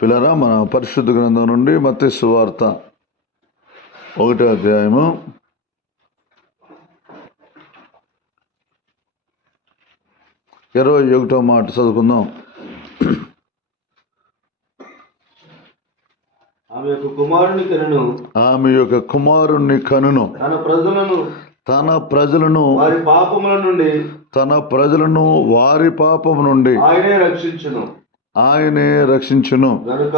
పిల్లరా, మన పరిశుద్ధ గ్రంథం నుండి మత్తయి సువార్త 1వ అధ్యాయము 21వ మాట చదువుకుందాం. ఆమె యొక్క కుమారుని కనును తన ప్రజలను వారి పాపము నుండి ఆయనే రక్షించును గనుక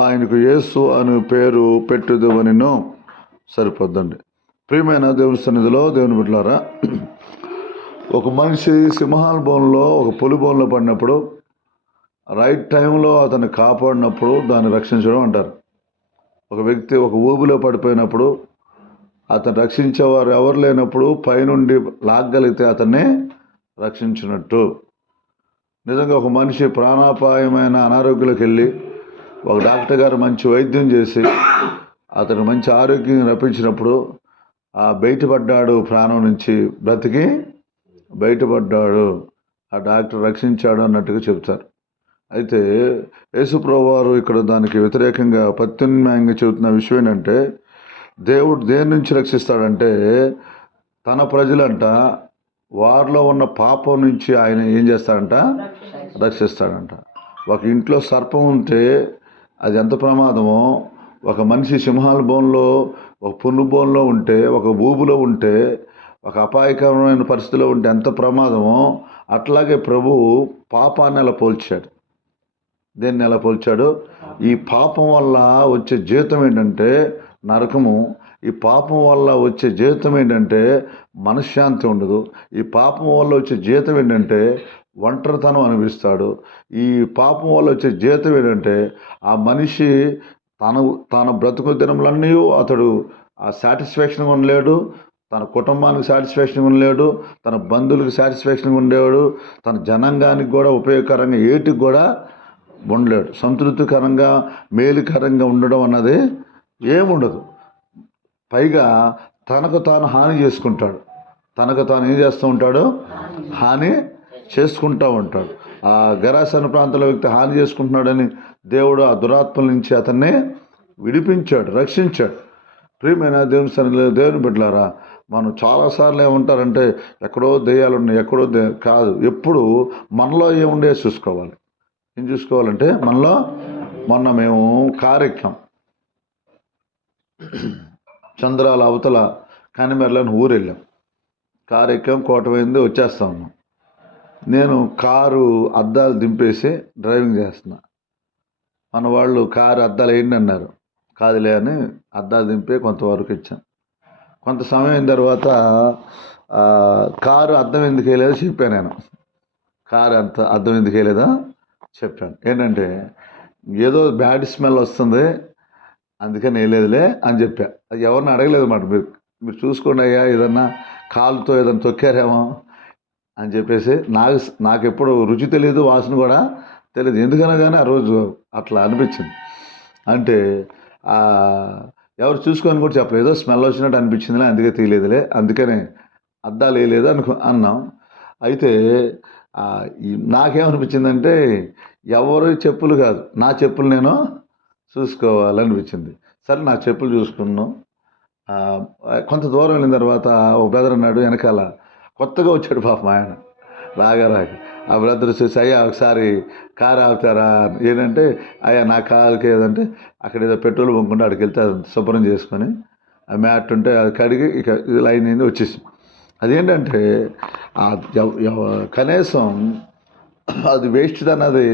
ఆయనకు యేసు అని పేరు పెట్టుదవనిను. సరిపోద్దండి. ప్రియమైన దేవుని సన్నిధిలో దేవుని బిడ్డలారా, ఒక మనిషి సింహానుభవంలో ఒక పులి బోన్లో పడినప్పుడు రైట్ టైంలో అతన్ని కాపాడినప్పుడు దాన్ని రక్షించడం అంటారు. ఒక వ్యక్తి ఒక ఊబిలో పడిపోయినప్పుడు అతను రక్షించేవారు ఎవరు లేనప్పుడు పైనుండి లాగ్గలిగితే అతన్ని రక్షించినట్టు. నిజంగా ఒక మనిషి ప్రాణాపాయమైన అనారోగ్యంలోకి వెళ్ళి ఒక డాక్టర్ గారు మంచి వైద్యం చేసి అతను మంచి ఆరోగ్యం రప్పించినప్పుడు ఆ బయటపడ్డాడు, ప్రాణం నుంచి బ్రతికి బయటపడ్డాడు, ఆ డాక్టర్ రక్షించాడు అన్నట్టుగా చెప్తారు. అయితే యేసుప్రభువు వారు ఇక్కడ దానికి వ్యతిరేకంగా ప్రత్యామ్నాయంగా చెబుతున్న విషయం ఏంటంటే, దేవుడు దేని నుంచి రక్షిస్తాడంటే తన ప్రజలంట వారిలో ఉన్న పాపం నుంచి ఆయన ఏం చేస్తాడంట, రక్షిస్తాడంట. ఒక ఇంట్లో సర్పం ఉంటే అది ఎంత ప్రమాదమో, ఒక మనిషి సింహాల బోన్లో ఒక పున్ను బోన్లో ఉంటే, ఒక ఊబులో ఉంటే, ఒక అపాయకరమైన పరిస్థితిలో ఉంటే ఎంత ప్రమాదమో, అట్లాగే ప్రభువు పాపాన్ని అలా పోల్చాడు. దేన్ని ఎలా పోల్చాడు? ఈ పాపం వల్ల వచ్చే జీతం ఏంటంటే నరకము. ఈ పాపం వల్ల వచ్చే జీతం ఏంటంటే మనశ్శాంతి ఉండదు. ఈ పాపం వల్ల వచ్చే జీతం ఏంటంటే ఒంటరితనం అనిపిస్తాడు. ఈ పాపం వల్ల వచ్చే జీతం ఏంటంటే ఆ మనిషి తన బ్రతుకు దినములన్నీ అతడు ఆ సాటిస్ఫాక్షన్గా ఉండలేడు, తన కుటుంబానికి సాటిస్ఫాక్షన్గా ఉండలేడు, తన బంధువులకు సాటిస్ఫాక్షన్గా ఉండేవాడు, తన జనాంగానికి కూడా ఉపయోగకరంగా ఏటికి కూడా ఉండలేడు. సంతృప్తికరంగా మేలుకరంగా ఉండడం అన్నది ఏముండదు. పైగా తనకు తాను హాని చేసుకుంటాడు. తనకు తాను ఏం చేస్తూ ఉంటాడు? హాని చేసుకుంటూ ఉంటాడు. ఆ గరాసన ప్రాంతంలో వ్యక్తి హాని చేసుకుంటున్నాడని దేవుడు ఆ దురాత్మల నుంచి అతన్ని విడిపించాడు, రక్షించాడు. ప్రియమైన దేవుని సన్నిధిలో దేవుని బిడ్డలారా, మనం చాలాసార్లు ఏమంటారంటే ఎక్కడో దెయ్యాలు ఉన్నాయి, ఎక్కడో కాదు. ఎప్పుడు మనలో ఏముండే చూసుకోవాలి. ఏం చూసుకోవాలంటే మనలో మొన్న మేము కారు ఎక్కాం, చంద్రాల అవతల కానిమెరలని ఊరు వెళ్ళాం. కారు ఎక్కాం, కోటమైంది, వచ్చేస్తా ఉన్నాం. నేను కారు అద్దాలు దింపేసి డ్రైవింగ్ చేస్తున్నా. మన వాళ్ళు కారు అద్దాలు వేయండి అన్నారు. కాదులే అని అద్దాలు దింపి కొంతవరకు ఇచ్చాను. కొంత సమయం అయిన తర్వాత కారు అద్దం ఎందుకు వేయలేదో చెప్పాను. నేను కారు అద్దం ఎందుకు వేయలేదా చెప్పాను. ఏంటంటే ఏదో బ్యాడ్ స్మెల్ వస్తుంది అందుకని వేయలేదులే అని చెప్పా. అది ఎవరిని అడగలేదు మాట. మీరు చూసుకోండి అయ్యా, ఏదన్నా కాలుతో ఏదైనా తొక్కారేమో అని చెప్పేసి. నాకు ఎప్పుడు రుచి తెలియదు, వాసన కూడా తెలియదు. ఎందుకన్నా కానీ ఆ రోజు అట్లా అనిపించింది. అంటే ఎవరు చూసుకొని కూడా చెప్పలేదు, ఏదో స్మెల్ వచ్చినట్టు అనిపించిందిలే, అందుకే తీయలేదులే, అందుకనే అద్దాలు వేయలేదు అన్నాం. అయితే నాకేమనిపించిందంటే ఎవరు చెప్పులు కాదు, నా చెప్పులు నేను చూసుకోవాలనిపించింది. సరే నా చెప్పులు చూసుకున్నాం. కొంత దూరం వెళ్ళిన తర్వాత ఒక బ్రదర్ అన్నాడు, వెనకాల కొత్తగా వచ్చాడు పాపం ఆయన, రాగా ఆ బ్రదర్ చూసి, అయ్యా ఒకసారి కారు ఆగుతారా? ఏంటంటే అయ్యా నా కారుకి ఏదంటే అక్కడ ఏదో పెట్రోల్ పొంగుకుంటే అక్కడికి వెళ్తే అది శుభ్రం చేసుకొని ఆ మ్యాట్ ఉంటే అది కడిగి ఇక లైన్ అయింది, వచ్చేసి. అదేంటంటే కనీసం అది వేస్ట్ అన్నది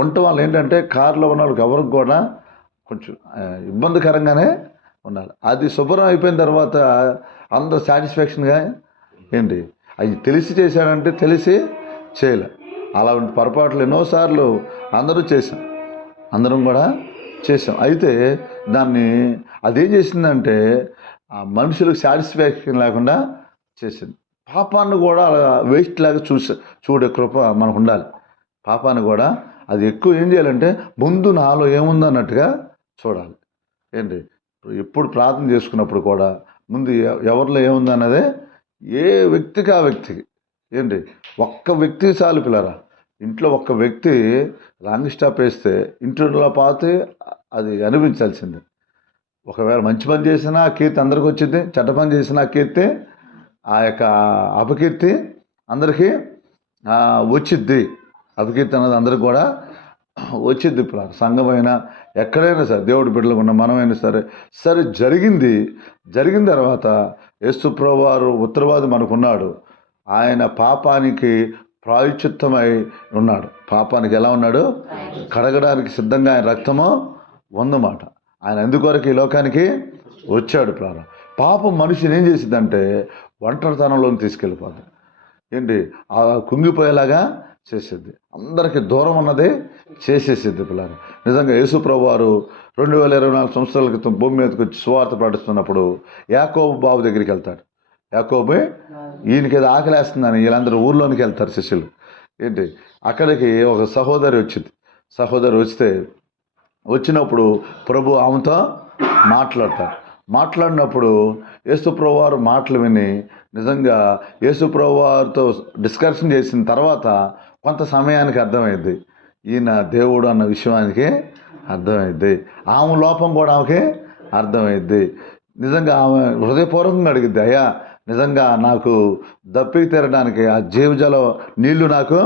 ఉండటం వల్ల ఏంటంటే కారులో ఉన్న వాళ్ళకి ఎవరికి కూడా కొంచెం ఇబ్బందికరంగానే ఉండాలి. అది శుభ్రం అయిపోయిన తర్వాత అందరూ సాటిస్ఫాక్షన్గా ఏంటి అది తెలిసి చేశాడంటే తెలిసి చేయలే. అలాంటి పొరపాట్లు ఎన్నోసార్లు అందరం కూడా చేసాం. అయితే దాన్ని అదేం చేసిందంటే ఆ మనుషులకు సాటిస్ఫాక్షన్ లేకుండా చేసింది. పాపాన్ని కూడా వేస్ట్ లాగా చూడే కృప మనకు ఉండాలి. పాపాన్ని కూడా అది ఎక్కువ ఏం చేయాలంటే ముందు నాలో ఏముంది అన్నట్టుగా చూడాలి. ఏంటి ఎప్పుడు ప్రార్థన చేసుకున్నప్పుడు కూడా ముందు ఎవరిలో ఏముంది అన్నదే ఏ వ్యక్తికి ఆ వ్యక్తికి ఏంటి ఒక్క వ్యక్తి చాలు పిల్లరా. ఇంట్లో ఒక్క వ్యక్తి రాంగ్ స్టాప్ వేస్తే ఇంట్లో పాతే అది అనిపించాల్సిందే. ఒకవేళ మంచి పని చేసినా ఆ కీర్తి అందరికి వచ్చింది, చెడ్డ పని చేసినా ఆ కీర్తి, ఆ యొక్క అపకీర్తి అందరికీ వచ్చిద్ది. అపకీర్తి అన్నది అందరికి కూడా వచ్చిద్ది. ఇప్పుడు సంఘమైనా ఎక్కడైనా సరే దేవుడి బిడ్డలకు ఉన్న మనమైనా సరే సరే జరిగిన తర్వాత యేసుప్రభువు వారు ఉత్తరవాది మనకున్నాడు. ఆయన పాపానికి ప్రాయశ్చిత్తమై ఉన్నాడు. పాపానికి ఎలా ఉన్నాడు? కడగడానికి సిద్ధంగా ఆయన రక్తము ఉందన్నమాట. ఆయన ఎందుకొరకు ఈ లోకానికి వచ్చాడు. పాపం మనిషిని ఏం చేసిద్దంటే ఒంటరితనంలోకి తీసుకెళ్ళిపోతుంది. ఏంటి? ఆ కుంగిపోయేలాగా చేసేది, అందరికీ దూరం ఉన్నది చేసేసిద్ది. పిల్లలు నిజంగా యేసుప్రభువు వారు 2024 సంవత్సరాల క్రితం భూమి మీదకి వచ్చి సువార్త ప్రకటిస్తున్నప్పుడు యాకోబు బాబు దగ్గరికి వెళ్తాడు. యాకోబు ఈయనకి ఏదో ఆకలేస్తుందని వీళ్ళందరూ ఊర్లోనికి వెళ్తారు శిష్యులు. ఏంటి? అక్కడికి ఒక సహోదరి వచ్చింది. సహోదరి వచ్చినప్పుడు ప్రభు ఆమెతో మాట్లాడినప్పుడు యేసుప్రభువు వారు మాటలు విని నిజంగా యేసుప్రభువు వారితో డిస్కషన్ చేసిన తర్వాత కొంత సమయానికి అర్థమైంది ఈయన దేవుడు అన్న విషయానికి అర్థమైంది. ఆమె లోపం కూడా ఆమెకి అర్థమైంది. నిజంగా ఆమె హృదయపూర్వకంగా అడిగిద్ది, అయ్యా నిజంగా నాకు దప్పికి తీరడానికి ఆ జీవజల నీళ్లు నాకు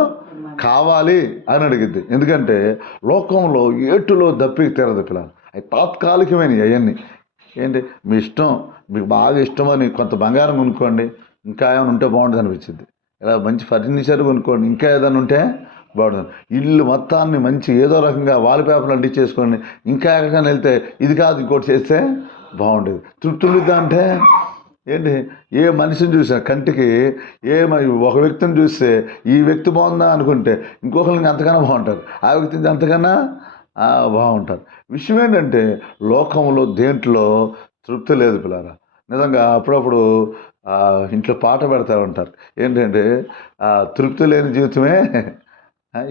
కావాలి అని అడిగిద్ది. ఎందుకంటే లోకంలో ఏటులో దప్పికి తీరదు పిల్లలు. అవి తాత్కాలికమైనవి అవన్నీ. ఏంటి? మీ ఇష్టం, మీకు బాగా ఇష్టమని కొంత బంగారం కొనుక్కోండి, ఇంకా ఏమైనా ఉంటే బాగుంటుంది అనిపించింది. ఇలా మంచి ఫర్నిచర్ కొనుక్కోండి, ఇంకా ఏదైనా ఉంటే బాగుంటుంది. ఇల్లు మొత్తాన్ని మంచి ఏదో రకంగా వాల్ పేపర్లు అంటించేసుకోండి, ఇంకా ఎక్కడికైనా వెళ్తే ఇది కాదు ఇంకోటి చేస్తే బాగుండేది. తృప్తులుద్దా అంటే ఏంటి? ఏ మనిషిని చూసినా కంటికి ఒక వ్యక్తిని చూస్తే ఈ వ్యక్తి బాగుందా అనుకుంటే ఇంకొకరికి అంతకన్నా బాగుంటారు, ఆ వ్యక్తిని అంతకన్నా బాగుంటారు. విషయం ఏంటంటే లోకంలో దేంట్లో తృప్తి లేదు పిల్లరా. నిజంగా అప్పుడప్పుడు ఇంట్లో పాట పెడతా ఉంటారు. ఏంటంటే తృప్తి లేని జీవితమే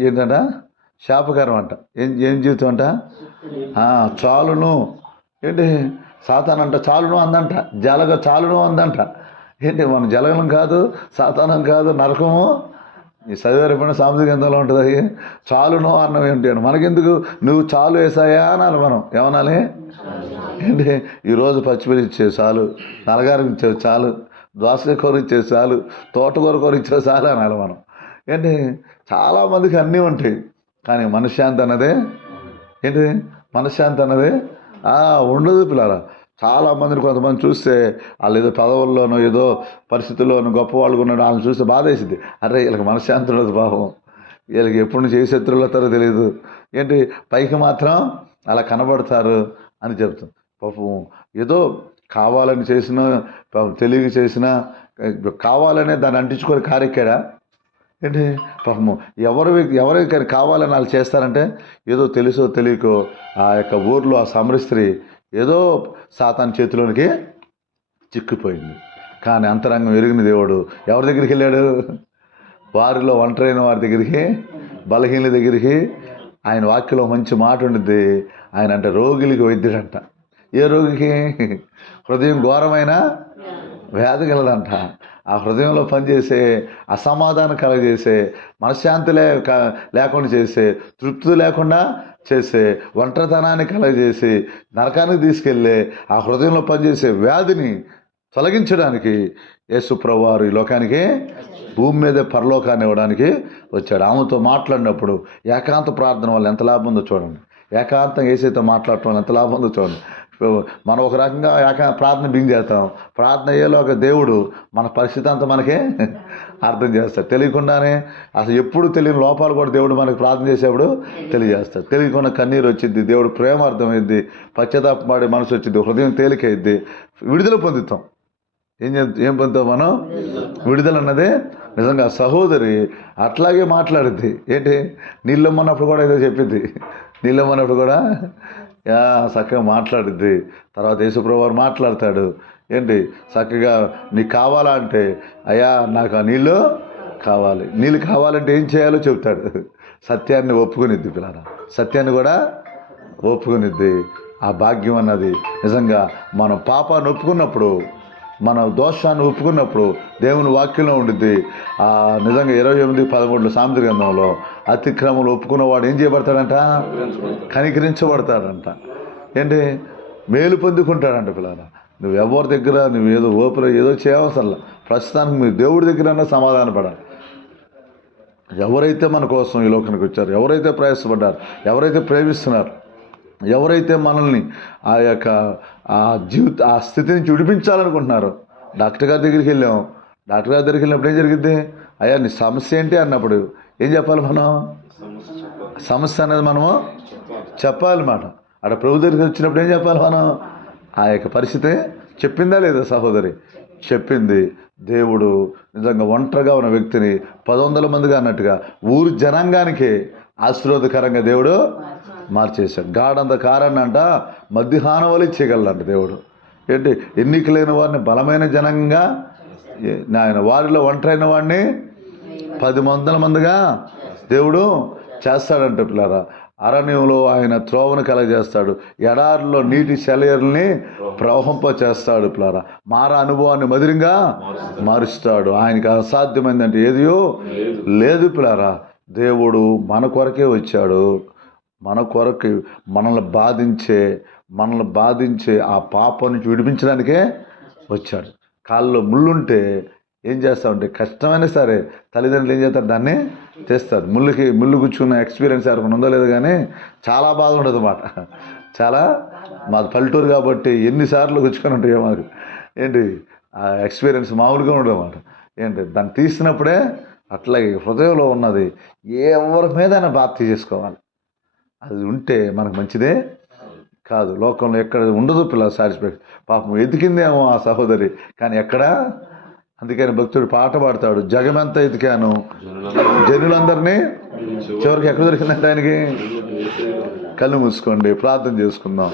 ఏంటంట శాపకరం అంట. ఏం జీవితం అంట? చాలును. ఏంటి? సాతానంట చాలును అందంట, చాలును అందంట. ఏంటి? మన జలగలం కాదు, సాతానం కాదు, నరకము. ఈ చదివారిపోయిన సాంస్కృతిక గ్రంథంలో ఉంటుంది. అది చాలును అన్నం ఏంటి అని మనకెందుకు? నువ్వు చాలు వేసాయా అనాలి మనం. ఏమనాలి? ఏంటి? ఈరోజు పచ్చిమిర్చి ఇచ్చేవి చాలు, నలగారం ఇచ్చేవి చాలు, దోసకాయ కూర ఇచ్చేవి చాలు, తోటకూర కూర ఇచ్చేవి చాలు అనాలి మనం. ఏంటి? చాలామందికి అన్నీ ఉంటాయి, కానీ మనశ్శాంతి అన్నదే ఏంటి? మనశ్శాంతి అన్నది ఉండదు పిల్లరా. చాలామందిని కొంతమంది చూస్తే వాళ్ళు ఏదో పదవుల్లోనో ఏదో పరిస్థితుల్లోనూ గొప్పవాళ్ళు ఉన్నాడు, వాళ్ళని చూస్తే బాధ వేసింది. అరే వీళ్ళకి మనశ్శాంతి ఉండదు పాపం, వీళ్ళకి ఎప్పుడు నుంచి ఏ శత్రువులు అవుతారో తెలియదు. ఏంటి? పైకి మాత్రం అలా కనబడతారు అని చెప్తాం. పాపం ఏదో కావాలని చేసినా, తెలియక చేసినా, కావాలనే దాన్ని అంటించుకొని కారెక్కాడా ఏంటి? పాపము ఎవరికి కావాలని వాళ్ళు చేస్తారంటే ఏదో తెలుసో తెలియకో ఆ యొక్క ఊర్లో ఆ సమరస్త్రీ ఏదో సాతాను చేతిలోనికి చిక్కిపోయింది. కానీ అంతరంగం ఎరిగిన దేవుడు ఎవరి దగ్గరికి వెళ్ళాడు? వారిలో ఒంటరైన వారి దగ్గరికి, బలహీనుల దగ్గరికి. ఆయన వాక్యలో మంచి మాట ఉండిద్ది. ఆయన అంటే రోగులకి వైద్యుడంట. ఏ రోగికి? హృదయం ఘోరమైన వ్యాధి కలదంట. ఆ హృదయంలో పనిచేసే, అసమాధానం కలగజేసే, మనశ్శాంతి లేకుండా చేసే, తృప్తి లేకుండా చేసే, ఒంటరితనాన్ని కలగజేసి నరకానికి తీసుకెళ్ళే ఆ హృదయంలో పనిచేసే వ్యాధిని తొలగించడానికి యేసుప్రభువు వారు ఈ లోకానికి భూమి మీదే పరలోకాన్ని ఇవ్వడానికి వచ్చాడు. ఆమెతో మాట్లాడినప్పుడు ఏకాంత ప్రార్థన వల్ల ఎంత లాభం ఉందో చూడండి. ఏకాంతం ఏసైతే మాట్లాడటం వల్ల ఎంత లాభం ఉందో చూడండి. మనం ఒక రకంగా ప్రార్థన బింగ్ చేస్తాం, ప్రార్థన అయ్యేలోక దేవుడు మన పరిస్థితి అంతా మనకే అర్థం చేస్తాడు. తెలియకుండానే అసలు ఎప్పుడు తెలియని లోపాలు కూడా దేవుడు మనకు ప్రార్థన చేసేప్పుడు తెలియజేస్తాడు. తెలియకుండా కన్నీరు వచ్చింది, దేవుడు ప్రేమ అర్థమైద్ది, పశ్చాత్తాపడే మనసు వచ్చింది, హృదయం తేలికైద్ది, విడుదల పొందుతాం. ఏం పొందుతాం మనం? విడుదల అన్నదే. నిజంగా సహోదరి అట్లాగే మాట్లాడుద్ది. ఏంటి? నీళ్ళమ్మన్నప్పుడు కూడా ఏదో చెప్పింది, నీళ్ళమ్మన్నప్పుడు కూడా చక్కగా మాట్లాడుద్ది. తర్వాత యేసుప్రభువు వారు మాట్లాడతాడు. ఏంటి? చక్కగా నీకు కావాలా అంటే, అయ్యా నాకు ఆ నీళ్ళు కావాలి. నీళ్ళు కావాలంటే ఏం చేయాలో చెప్తాడు. సత్యాన్ని ఒప్పుకునిద్ది పిల్లరా, సత్యాన్ని కూడా ఒప్పుకునిద్ది. ఆ భాగ్యం అన్నది నిజంగా మనం పాపాన్ని ఒప్పుకున్నప్పుడు మన దోషాన్ని ఒప్పుకున్నప్పుడు దేవుని వాక్యంలో ఉండిద్ది. నిజంగా 28:13 సామెతల గ్రంథంలో అతిక్రమలు ఒప్పుకున్నవాడు ఏం చేయబడతాడంట? కనికరించబడతాడంట. ఏంటి? మేలు పొందుకుంటాడంట. పిల్లల, నువ్వు ఎవరి దగ్గర నువ్వు ఏదో ఓపెన్ ఏదో చేయవసరంలా. ప్రస్తుతానికి మీ దేవుడి దగ్గర సమాధాన పడాలి. ఎవరైతే మన కోసం ఈ లోకానికి వచ్చారు, ఎవరైతే ప్రయాసపడ్డారు, ఎవరైతే ప్రేమిస్తున్నారు, ఎవరైతే మనల్ని ఆ స్థితి నుంచి విడిపించాలనుకుంటున్నారో, డాక్టర్ గారి దగ్గరికి వెళ్ళాం. డాక్టర్ గారి దగ్గరికి వెళ్ళినప్పుడు ఏం జరిగింది? అయ్యా నీ సమస్య ఏంటి అన్నప్పుడు ఏం చెప్పాలి? మనం సమస్య అనేది మనము చెప్పాలి మాట. అక్కడ ప్రభు దగ్గరికి వచ్చినప్పుడు ఏం చెప్పాలి? మనం పరిస్థితి చెప్పిందా లేదా సహోదరి? చెప్పింది. దేవుడు నిజంగా ఒంటరిగా ఉన్న వ్యక్తిని 100 మందిగా అన్నట్టుగా ఊరు జనాంగానికి ఆశీర్వాదకరంగా దేవుడు మార్చేశాడు. గాఢంధకారాన్ని అంట మధ్యాహ్నం వల్ల చేయగలడంట దేవుడు. ఏంటి? ఎన్నికలైన వారిని బలమైన జనంగా ఆయన వారిలో ఒంటరైన వాడిని 10 మందిగా దేవుడు చేస్తాడంట. పిల్లరా, అరణ్యంలో ఆయన త్రోవను కలగజేస్తాడు, ఎడారిలో నీటి సెలయర్ని ప్రవహింప చేస్తాడు. పిల్లరా, మారా అనుభవాన్ని మధురంగా మారుస్తాడు. ఆయనకి అసాధ్యమైందంటే ఏదియో లేదు. పిల్లరా, దేవుడు మన కొరకే వచ్చాడు. మన కొరకు మనల్ని బాధించే ఆ పాపం నుంచి విడిపించడానికే వచ్చాడు. కాళ్ళలో ముళ్ళుంటే ఏం చేస్తామంటే కష్టమైనా సరే తల్లిదండ్రులు ఏం చేస్తారు? దాన్ని తెస్తారు. ముళ్ళు గుచ్చుకున్న ఎక్స్పీరియన్స్ ఎవరికి ఉందో లేదు, కానీ చాలా బాధ ఉండదు అన్నమాట. చాలా మాది పల్లెటూరు కాబట్టి ఎన్నిసార్లు గుచ్చుకొని ఉంటాయో మాకు. ఏంటి ఆ ఎక్స్పీరియన్స్ మామూలుగా ఉండదు అన్నమాట. ఏంటి దాన్ని తీసినప్పుడే అట్లాగే హృదయంలో ఉన్నది ఎవరి మీదైనా బాప్తి చేసుకోవాలి. అది ఉంటే మనకు మంచిదే కాదు. లోకంలో ఎక్కడ ఉండదు పిల్లల సాటిస్ఫాక్షన్. పాపం ఎతికిందేమో ఆ సహోదరి, కానీ ఎక్కడా. అందుకని భక్తుడు పాట పాడతాడు, జగమంతా ఎతికాను జనులందరినీ, చివరికి ఎక్కడ దొరికిందంటే ఆయనకి. కళ్ళు మూసుకోండి, ప్రార్థన చేసుకుందాం.